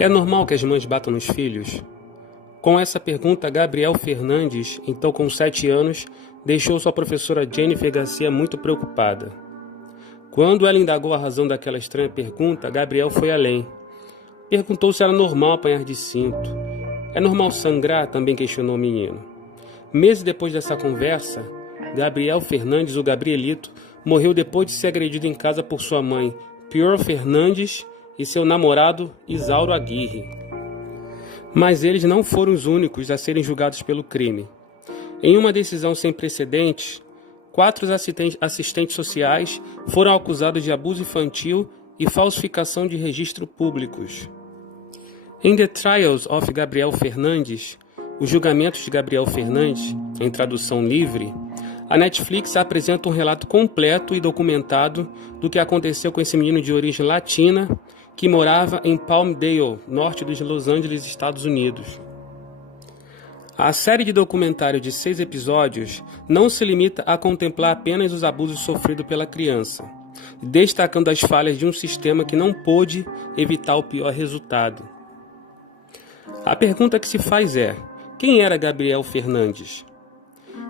É normal que as mães batam nos filhos? Com essa pergunta, Gabriel Fernandes, então com 7 anos, deixou sua professora Jennifer Garcia muito preocupada. Quando ela indagou a razão daquela estranha pergunta, Gabriel foi além. Perguntou se era normal apanhar de cinto. É normal sangrar? Também questionou o menino. Meses depois dessa conversa, Gabriel Fernandes, o Gabrielito, morreu depois de ser agredido em casa por sua mãe, Pior Fernandes, e seu namorado, Isauro Aguirre. Mas eles não foram os únicos a serem julgados pelo crime. Em uma decisão sem precedentes, 4 assistentes sociais foram acusados de abuso infantil e falsificação de registros públicos. Em The Trials of Gabriel Fernandes, Os Julgamentos de Gabriel Fernandes, em tradução livre, a Netflix apresenta um relato completo e documentado do que aconteceu com esse menino de origem latina que morava em Palmdale, norte dos Los Angeles, Estados Unidos. A série de documentário de 6 episódios não se limita a contemplar apenas os abusos sofridos pela criança, destacando as falhas de um sistema que não pôde evitar o pior resultado. A pergunta que se faz é: quem era Gabriel Fernandes?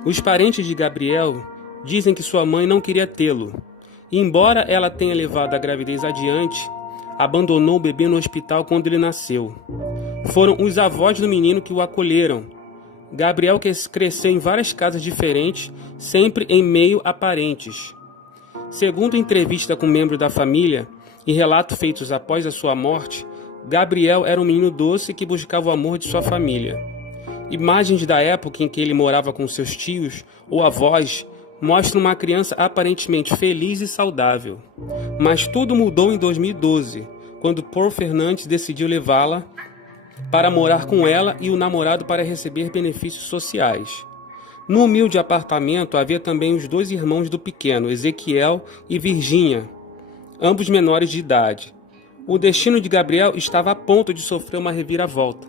Os parentes de Gabriel dizem que sua mãe não queria tê-lo. E embora ela tenha levado a gravidez adiante, abandonou o bebê no hospital quando ele nasceu. Foram os avós do menino que o acolheram. Gabriel cresceu em várias casas diferentes, sempre em meio a parentes. Segundo entrevista com membro da família e relatos feitos após a sua morte, Gabriel era um menino doce que buscava o amor de sua família. Imagens da época em que ele morava com seus tios ou avós mostram uma criança aparentemente feliz e saudável. Mas tudo mudou em 2012, quando Paul Fernandes decidiu levá-la para morar com ela e o namorado para receber benefícios sociais. No humilde apartamento havia também os 2 irmãos do pequeno, Ezequiel e Virgínia, ambos menores de idade. O destino de Gabriel estava a ponto de sofrer uma reviravolta.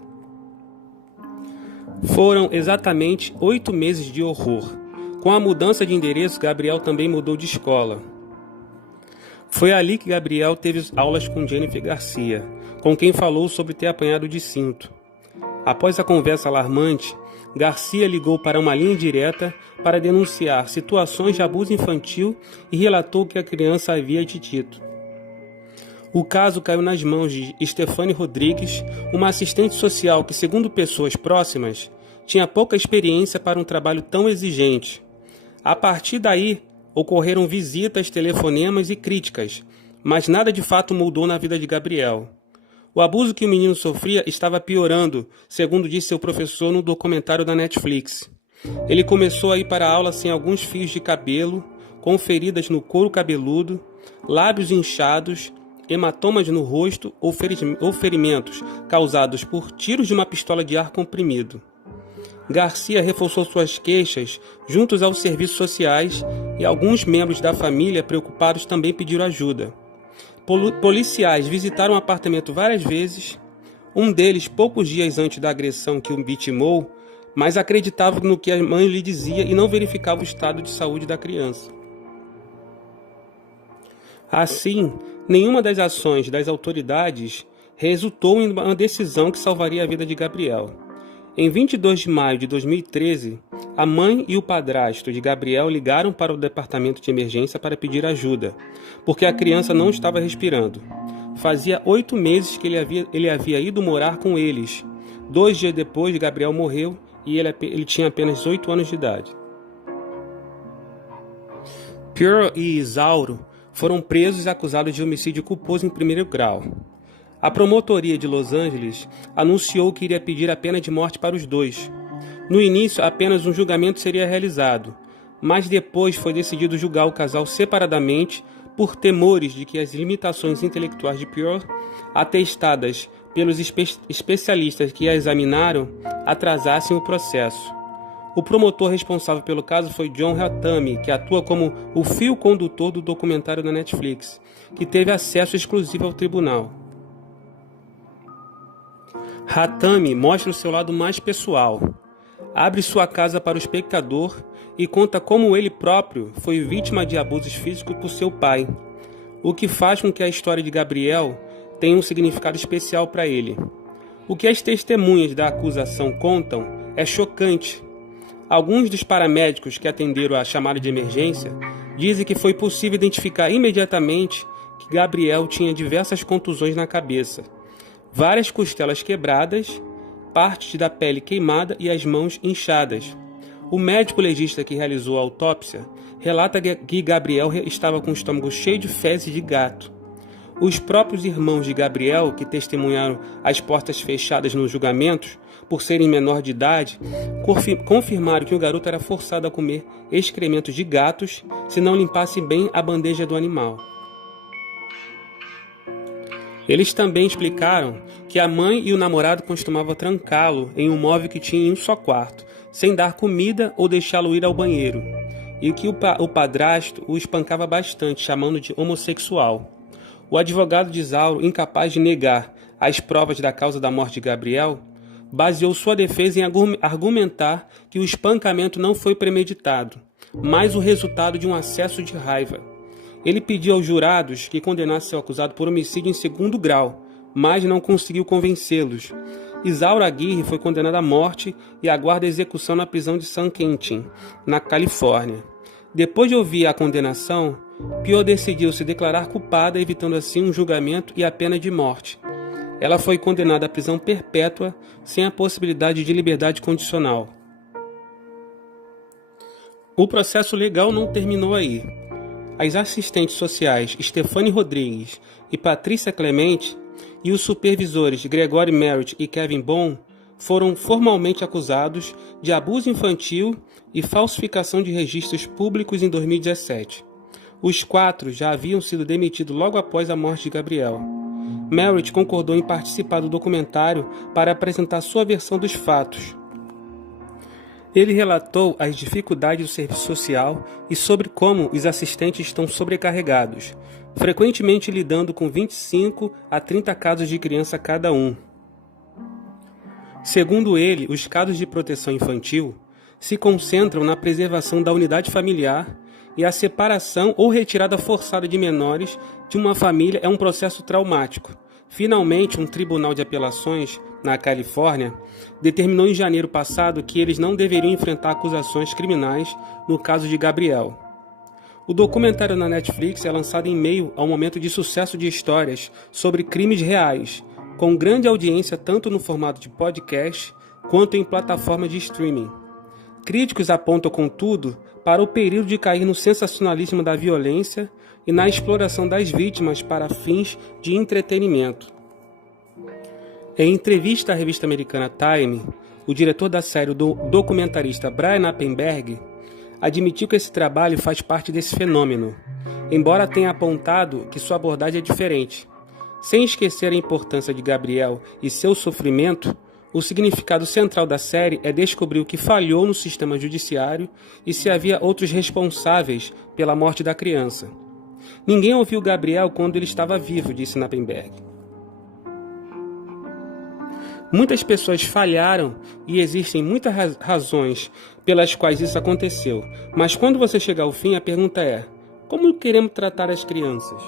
Foram exatamente 8 meses de horror. Com a mudança de endereço, Gabriel também mudou de escola. Foi ali que Gabriel teve aulas com Jennifer Garcia, com quem falou sobre ter apanhado de cinto. Após a conversa alarmante, Garcia ligou para uma linha direta para denunciar situações de abuso infantil e relatou que a criança havia dito. O caso caiu nas mãos de Stefane Rodrigues, uma assistente social que, segundo pessoas próximas, tinha pouca experiência para um trabalho tão exigente. A partir daí, ocorreram visitas, telefonemas e críticas, mas nada de fato mudou na vida de Gabriel. O abuso que o menino sofria estava piorando, segundo disse seu professor no documentário da Netflix. Ele começou a ir para a aula sem alguns fios de cabelo, com feridas no couro cabeludo, lábios inchados, hematomas no rosto ou ferimentos causados por tiros de uma pistola de ar comprimido. Garcia reforçou suas queixas juntos aos serviços sociais e alguns membros da família preocupados também pediram ajuda. Policiais visitaram o apartamento várias vezes, um deles poucos dias antes da agressão que o vitimou, mas acreditava no que a mãe lhe dizia e não verificava o estado de saúde da criança. Assim, nenhuma das ações das autoridades resultou em uma decisão que salvaria a vida de Gabriel. Em 22 de maio de 2013, a mãe e o padrasto de Gabriel ligaram para o departamento de emergência para pedir ajuda, porque a criança não estava respirando. Fazia 8 meses que ele havia ido morar com eles. 2 dias depois, Gabriel morreu e ele tinha apenas 8 anos de idade. Pierre e Isauro foram presos e acusados de homicídio culposo em primeiro grau. A promotoria de Los Angeles anunciou que iria pedir a pena de morte para os 2. No início, apenas um julgamento seria realizado, mas depois foi decidido julgar o casal separadamente por temores de que as limitações intelectuais de Pierre, atestadas pelos especialistas que a examinaram, atrasassem o processo. O promotor responsável pelo caso foi John Hatami, que atua como o fio condutor do documentário da Netflix, que teve acesso exclusivo ao tribunal. Hatami mostra o seu lado mais pessoal, abre sua casa para o espectador e conta como ele próprio foi vítima de abusos físicos por seu pai, o que faz com que a história de Gabriel tem um significado especial para ele. O que as testemunhas da acusação contam é chocante. Alguns dos paramédicos que atenderam a chamada de emergência dizem que foi possível identificar imediatamente que Gabriel tinha diversas contusões na cabeça, várias costelas quebradas, partes da pele queimada e as mãos inchadas. O médico legista que realizou a autópsia relata que Gabriel estava com o estômago cheio de fezes de gato. Os próprios irmãos de Gabriel, que testemunharam as portas fechadas nos julgamentos, por serem menor de idade, confirmaram que o garoto era forçado a comer excrementos de gatos se não limpasse bem a bandeja do animal. Eles também explicaram que a mãe e o namorado costumavam trancá-lo em um móvel que tinha em um só quarto, sem dar comida ou deixá-lo ir ao banheiro, e que o padrasto o espancava bastante, chamando de homossexual. O advogado de Isauro, incapaz de negar as provas da causa da morte de Gabriel, baseou sua defesa em argumentar que o espancamento não foi premeditado, mas o resultado de um acesso de raiva. Ele pediu aos jurados que condenassem o acusado por homicídio em segundo grau, mas não conseguiu convencê-los. Isauro Aguirre foi condenado à morte e aguarda execução na prisão de San Quentin, na Califórnia. Depois de ouvir a condenação, Pio decidiu se declarar culpada, evitando assim um julgamento e a pena de morte. Ela foi condenada à prisão perpétua, sem a possibilidade de liberdade condicional. O processo legal não terminou aí. As assistentes sociais Stefane Rodrigues e Patrícia Clemente e os supervisores Gregory Merritt e Kevin Bond foram formalmente acusados de abuso infantil e falsificação de registros públicos em 2017. Os 4 já haviam sido demitidos logo após a morte de Gabriel. Merritt concordou em participar do documentário para apresentar sua versão dos fatos. Ele relatou as dificuldades do serviço social e sobre como os assistentes estão sobrecarregados, frequentemente lidando com 25 a 30 casos de criança cada um. Segundo ele, os casos de proteção infantil se concentram na preservação da unidade familiar e a separação ou retirada forçada de menores de uma família é um processo traumático. Finalmente, um tribunal de apelações na Califórnia determinou em janeiro passado que eles não deveriam enfrentar acusações criminais no caso de Gabriel. O documentário na Netflix é lançado em meio ao momento de sucesso de histórias sobre crimes reais, com grande audiência tanto no formato de podcast quanto em plataformas de streaming. Críticos apontam, contudo, para o perigo de cair no sensacionalismo da violência e na exploração das vítimas para fins de entretenimento. Em entrevista à revista americana Time, o diretor da série, o documentarista Brian Appenberg, admitiu que esse trabalho faz parte desse fenômeno, embora tenha apontado que sua abordagem é diferente. Sem esquecer a importância de Gabriel e seu sofrimento, o significado central da série é descobrir o que falhou no sistema judiciário e se havia outros responsáveis pela morte da criança. Ninguém ouviu Gabriel quando ele estava vivo, disse Nappenberg. Muitas pessoas falharam e existem muitas razões pelas quais isso aconteceu. Mas quando você chegar ao fim, a pergunta é: como queremos tratar as crianças?